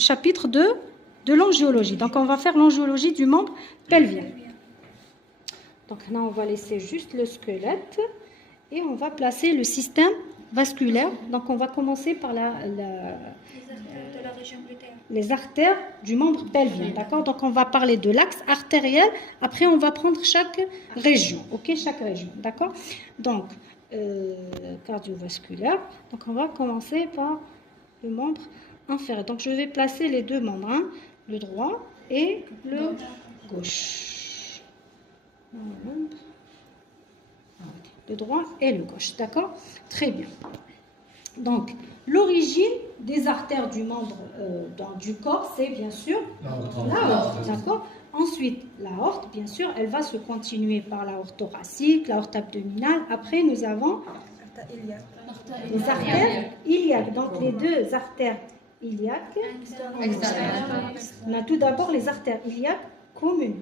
chapitre de l'angiologie. Donc, on va faire l'angiologie du membre pelvien. Donc, là, on va laisser juste le squelette et on va placer le système vasculaire. Donc, on va commencer par les artères du membre pelvien. D'accord? Donc, on va parler de l'axe artériel. Après, on va prendre chaque région. OK? Chaque région. D'accord? Donc, cardiovasculaire. Donc, on va commencer par le membre inférieur. Donc, je vais placer les deux membres, hein, le droit et le gauche. Le droit et le gauche. D'accord? Très bien. Donc, l'origine des artères du membre du corps, c'est bien sûr l'aorte. D'accord? Ensuite, l'aorte, bien sûr, elle va se continuer par l'aorte thoracique, l'aorte abdominale. Après, nous avons les artères iliaques. Donc, les deux artères iliaques. On a tout d'abord les artères iliaques communes.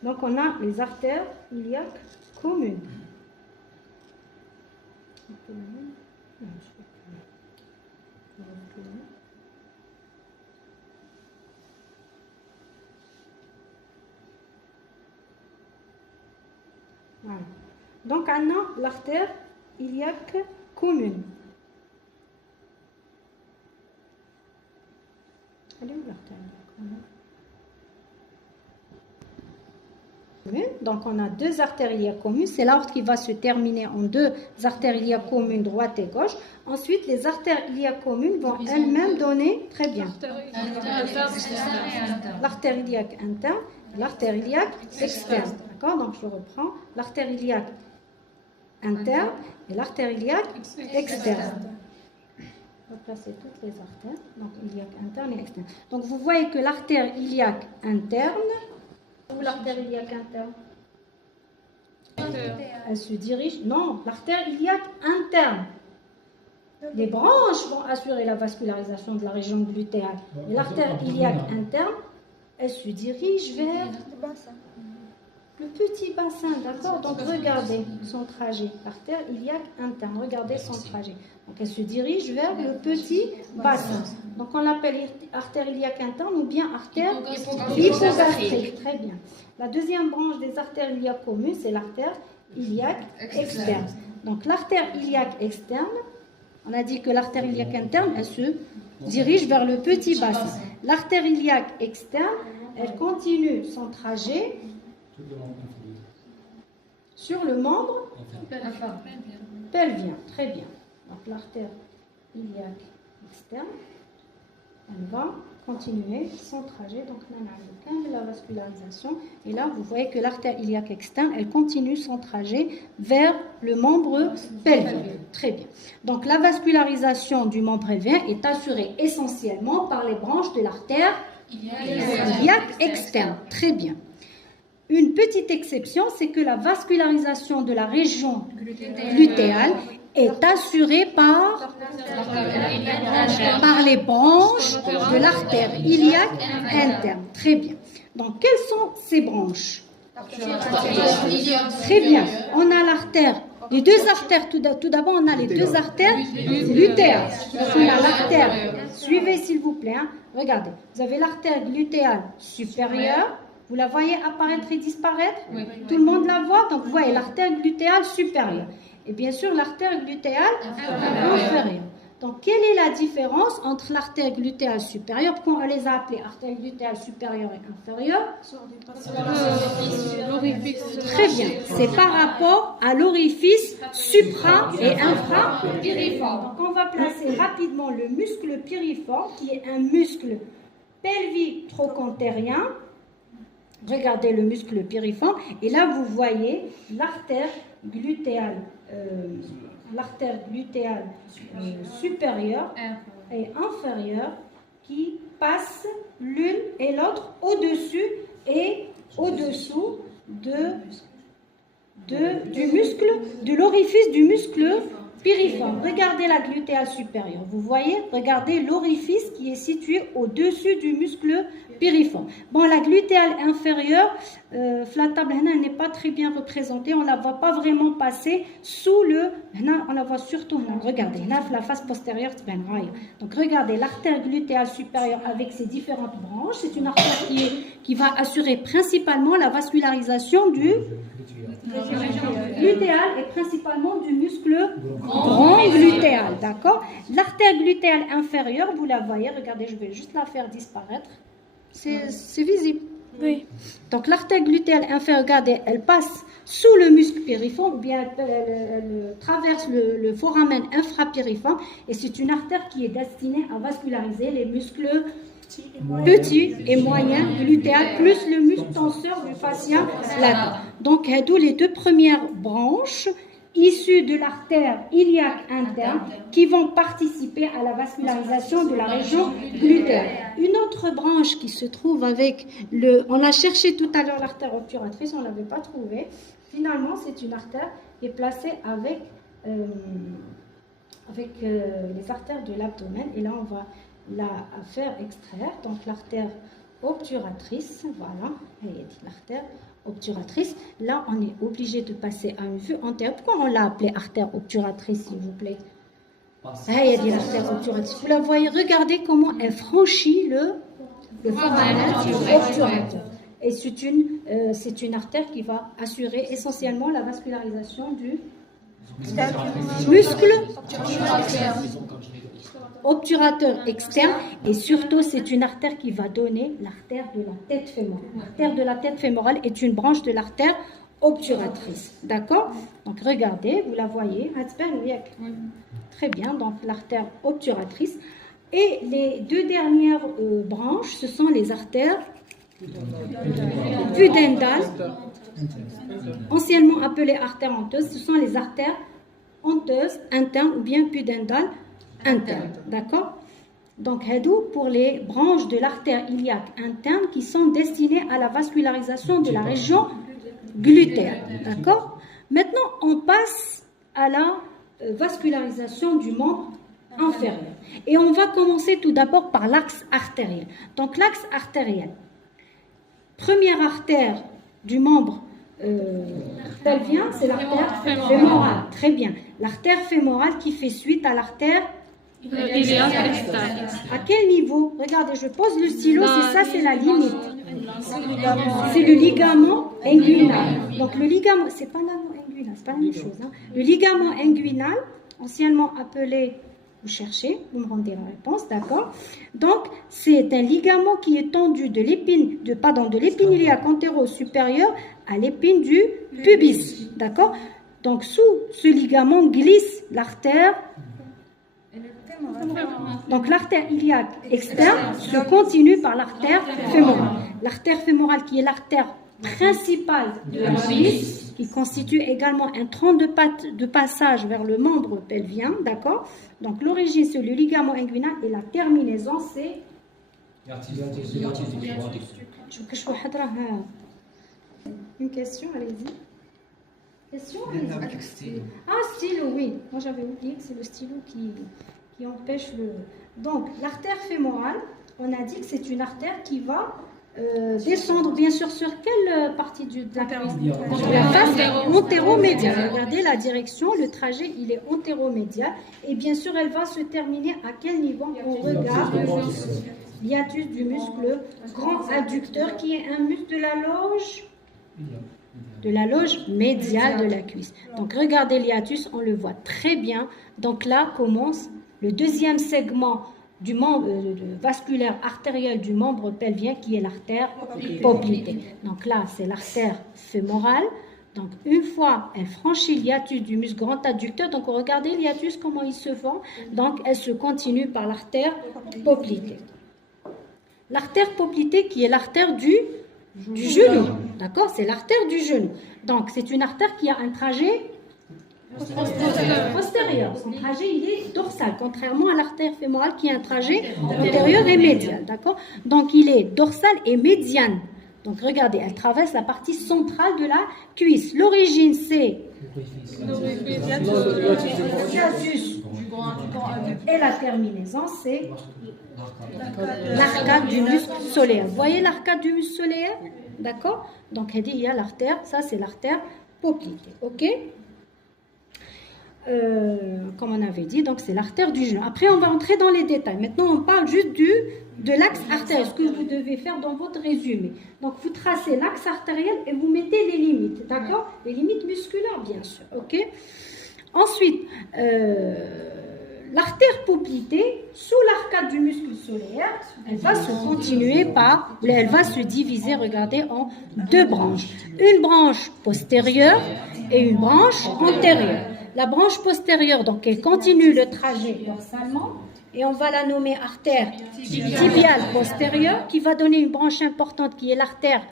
Donc, on a les artères iliaques communes. Voilà. Donc, on a l'artère iliaque commune. Elle est où l'artère commune? Donc, on a deux artères iliaques communes. C'est l'aorte qui va se terminer en deux artères iliaques communes, droite et gauche. Ensuite, les artères iliaques communes vont elles-mêmes donner, très bien, l'artère iliaque interne, l'artère iliaque externe. D'accord? Donc, je reprends l'artère iliaque interne et l'artère iliaque externe. On va placer toutes les artères, donc iliaque interne et externe. Donc, vous voyez que l'artère iliaque interne, où l'artère iliaque interne? Elle se dirige. Non, l'artère iliaque interne. Les branches vont assurer la vascularisation de la région glutéale. Et l'artère iliaque interne, elle se dirige vers le petit bassin, d'accord? Donc regardez son trajet. L'artère iliaque interne, regardez son trajet. Donc elle se dirige vers le petit bassin. Donc on l'appelle artère iliaque interne ou bien artère hypogastrique. Très bien. La deuxième branche des artères iliaques communes, c'est l'artère iliaque externe. Donc l'artère iliaque externe, on a dit que l'artère iliaque interne, elle se dirige vers le petit bassin. L'artère iliaque externe, elle continue son trajet sur le membre pelvien. Très bien. Donc l'artère iliaque externe, elle va continuer son trajet. Donc on a le de la vascularisation. Et là, vous voyez que l'artère iliaque externe, elle continue son trajet vers le membre pelvien. Très bien. Donc la vascularisation du membre pelvien est assurée essentiellement par les branches de l'artère iliaque externe. Très bien. Une petite exception, c'est que la vascularisation de la région glutéale est assurée par les branches de l'artère iliaque interne. Très bien. Donc, quelles sont ces branches? Très bien. On a l'artère, les deux artères, tout d'abord, on a les deux artères glutéales. On a l'artère, suivez s'il vous plaît, hein. Regardez, vous avez l'artère glutéale supérieure. Vous la voyez apparaître et disparaître? Oui. Tout le monde la voit? Donc, vous voyez l'artère glutéale supérieure. Et bien sûr, l'artère glutéale inférieure. Donc, quelle est la différence entre l'artère glutéale supérieure? Pourquoi on les a appelées artère glutéale supérieure et inférieure? Très bien. C'est par rapport à l'orifice supra- et infra-piriforme. Donc, on va placer rapidement le muscle piriforme, qui est un muscle pelvitrochonterien. Regardez le muscle piriforme et là vous voyez l'artère glutéale, supérieure et inférieure qui passent l'une et l'autre au-dessus et au-dessous du muscle, de l'orifice du muscle piriforme. Regardez la glutéale supérieure. Vous voyez, regardez l'orifice qui est situé au-dessus du muscle piriforme. Bon, la glutéale inférieure, la table n'est pas très bien représentée. On ne la voit pas vraiment passer sous le... On la voit surtout, regardez, la face postérieure. Donc, regardez, l'artère glutéale supérieure avec ses différentes branches. C'est une artère qui va assurer principalement la vascularisation du glutéal et principalement du muscle grand glutéal, d'accord? L'artère glutéale inférieure, vous la voyez, regardez, je vais juste la faire disparaître. C'est visible. Oui. Donc l'artère glutéale inférieure, regardez, elle passe sous le muscle piriforme, ou bien elle traverse le foramen infrapiriforme, et c'est une artère qui est destinée à vasculariser les muscles petits et moyens glutéal, plus le muscle tenseur du fascia latéral. Donc, d'où les deux premières branches issues de l'artère iliaque interne qui vont participer à la vascularisation de la région glutéale. Une autre branche qui se trouve avec on a cherché tout à l'heure l'artère obturatrice, on ne l'avait pas trouvée. Finalement, c'est une artère qui est placée avec les artères de l'abdomen. Et là, on va la faire extraire. Donc, l'artère obturatrice, voilà, l'artère obturatrice. Là, on est obligé de passer à une vue antérieure. Pourquoi on l'a appelée artère obturatrice, s'il vous plaît? Il y a l'artère obturatrice. Vous la voyez, regardez comment elle franchit le foramen obturateur. Et c'est une artère qui va assurer essentiellement la vascularisation du muscle obturateur externe, et surtout c'est une artère qui va donner l'artère de la tête fémorale. L'artère de la tête fémorale est une branche de l'artère obturatrice. D'accord? Donc regardez, vous la voyez. Très bien, donc l'artère obturatrice. Et les deux dernières branches, ce sont les artères pudendales, anciennement appelées artères honteuses. Ce sont les artères honteuses internes ou bien pudendales interne, d'accord? Donc, pour les branches de l'artère iliaque interne qui sont destinées à la vascularisation de la région glutéale, d'accord? Maintenant, on passe à la vascularisation du membre inférieur. Et on va commencer tout d'abord par l'axe artériel. Donc, l'axe artériel, première artère du membre pelvien, c'est l'artère fémorale. Très bien. L'artère fémorale qui fait suite à l'artère à quel niveau? Regardez, je pose le stylo, c'est la limite. C'est le ligament inguinal. Donc le ligament, c'est pas l'inguinal, c'est pas la même chose. Hein. Le ligament inguinal, anciennement appelé, vous cherchez, vous me rendez la réponse, d'accord? Donc c'est un ligament qui est tendu de l'épine iliaque antéro-supérieure à l'épine du pubis, d'accord? Donc sous ce ligament glisse l'artère. Donc l'artère iliaque externe se continue par l'artère fémorale. L'artère fémorale qui est l'artère principale de la cuisse, qui constitue également un tronc de passage vers le membre pelvien, d'accord? Donc l'origine c'est le ligament inguinal et la terminaison c'est... Une question, allez-y. Question, allez-y. Ah, stylo, oui. Moi j'avais oublié que c'est le stylo qui empêche le... Donc, l'artère fémorale, on a dit que c'est une artère qui va descendre, bien sûr, sur quelle partie de la cuisse? La face antéromédiale. Regardez la direction, le trajet, il est antéromédial. Et bien sûr, elle va se terminer à quel niveau? On regarde l'hiatus du muscle grand adducteur, qui est un muscle de la loge médiale de la cuisse. Donc, regardez l'hiatus, on le voit très bien. Donc, là commence le deuxième segment du membre vasculaire artériel du membre pelvien qui est l'artère poplitée. Donc là, c'est l'artère fémorale. Donc une fois elle franchit l'hiatus du muscle grand adducteur, donc regardez l'hiatus comment il se fend. Donc elle se continue par l'artère poplitée. L'artère poplitée qui est l'artère du genou. D'accord? C'est l'artère du genou. Donc c'est une artère qui a un trajet postérieur. Son trajet, il est dorsal, contrairement à l'artère fémorale qui a un trajet antérieur et médial. D'accord? Donc, il est dorsal et médiane. Donc, regardez, elle traverse la partie centrale de la cuisse. L'origine, c'est Et la terminaison, c'est l'arcade du muscle solaire. Vous voyez l'arcade du muscle solaire? D'accord? Donc, il y a l'artère, ça c'est l'artère poplitée. Ok? Comme on avait dit, donc c'est l'artère du genou. Après, on va entrer dans les détails. Maintenant, on parle juste de l'axe artériel, ce que vous devez faire dans votre résumé. Donc, vous tracez l'axe artériel et vous mettez les limites, d'accord? Les limites musculaires, bien sûr, ok? Ensuite, l'artère poplitée, sous l'arcade du muscle solaire, elle va se elle va se diviser, regardez, en deux branches. Une branche postérieure et une branche antérieure. La branche postérieure, donc, elle continue le trajet dorsalement et on va la nommer artère tibiale postérieure qui va donner une branche importante qui est l'artère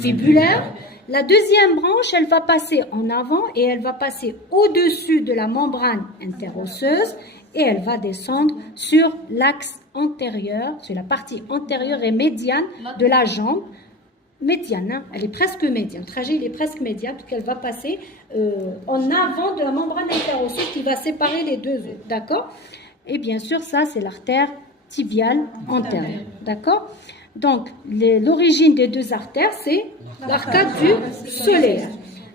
fibulaire. La deuxième branche, elle va passer en avant et elle va passer au-dessus de la membrane interosseuse et elle va descendre sur l'axe antérieur, sur la partie antérieure et médiane de la jambe. Médiane, hein, elle est presque médiane. Le trajet, il est presque médiane puisqu'elle va passer en avant de la membrane interosseuse qui va séparer les deux os, d'accord? Et bien sûr, ça, c'est l'artère tibiale antérieure, d'accord? Donc, l'origine des deux artères, c'est l'arcade du solaire.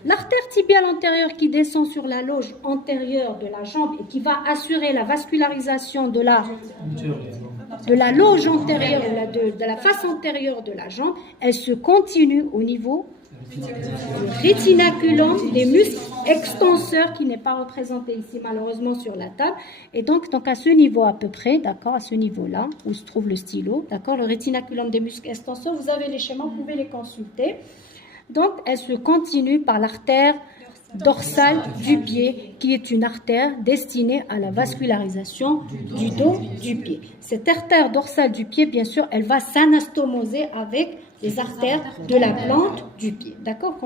L'artère tibiale antérieure qui descend sur la loge antérieure de la jambe et qui va assurer la vascularisation de la loge antérieure, de la face antérieure de la jambe, elle se continue au niveau du rétinaculum, des muscles extenseurs qui n'est pas représenté ici malheureusement sur la table. Et donc à ce niveau à peu près, d'accord, à ce niveau-là, où se trouve le stylo, d'accord, le rétinaculum des muscles extenseurs, vous avez les schémas, vous pouvez les consulter. Donc elle se continue par l'artère dorsale du pied, qui est une artère destinée à la vascularisation du dos du pied. Cette artère dorsale du pied, bien sûr, elle va s'anastomoser avec les artères de la plante du pied. D'accord?